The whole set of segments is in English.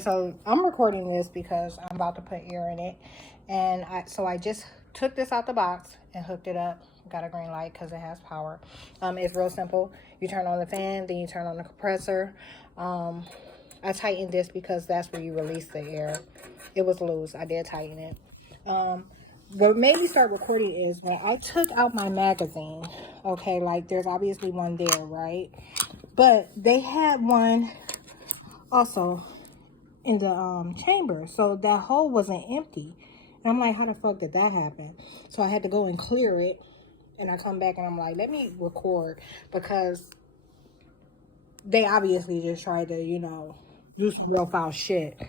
So I'm recording this because I'm about to put air in it, and I just took this out the box and hooked it up. Got a green light because it has power. It's real simple. You turn on the fan, then you turn on the compressor. I tightened this because that's where you release the air. It was loose. I did tighten it. What made me start recording is when I took out my magazine. Okay, like there's obviously one there, right? But they had one also in the chamber, so that hole wasn't empty. And I'm like, how the fuck did that happen? So I had to go and clear it, and I come back and I'm like, let me record, because they obviously just tried to, you know, do some real foul shit.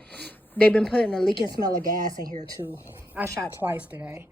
They've been putting a leaking smell of gas in here too. I shot twice today.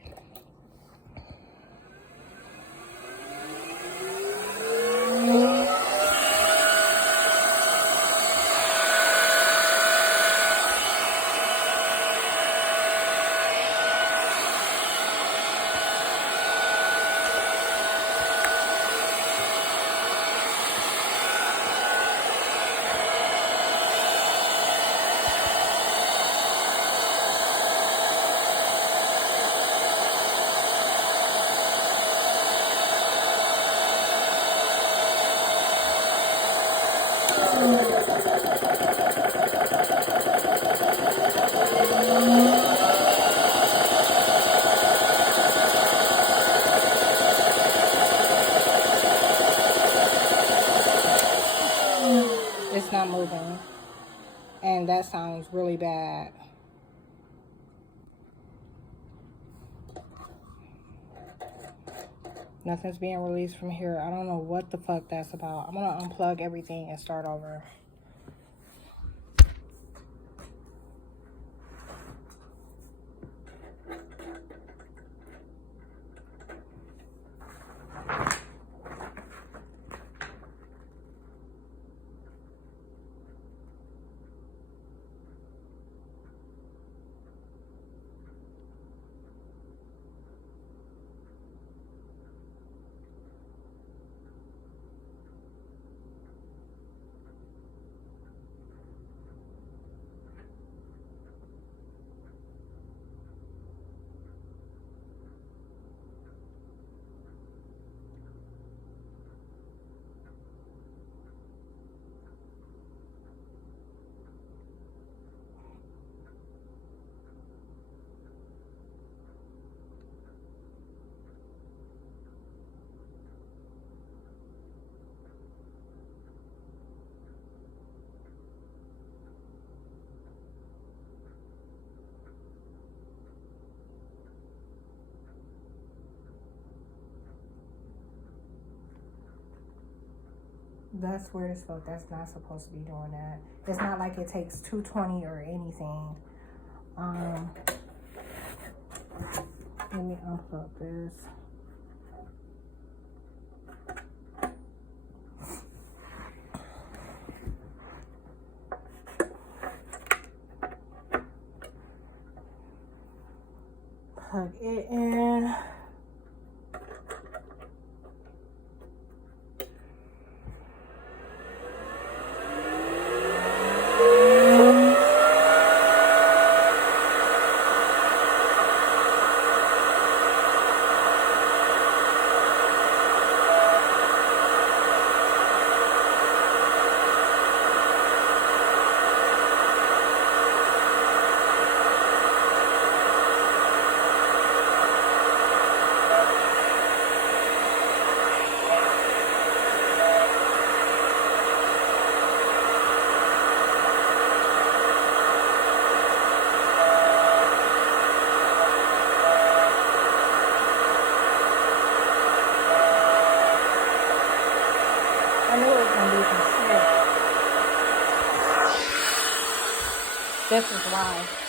It's not moving, and that sounds really bad. Nothing's being released from here. I don't know what the fuck that's about. I'm gonna unplug everything and start over. That's weird as fuck. That's not supposed to be doing that. It's not like it takes 220 or anything. Let me unplug this. Plug it in. I knew it was gonna be some shit. This is why.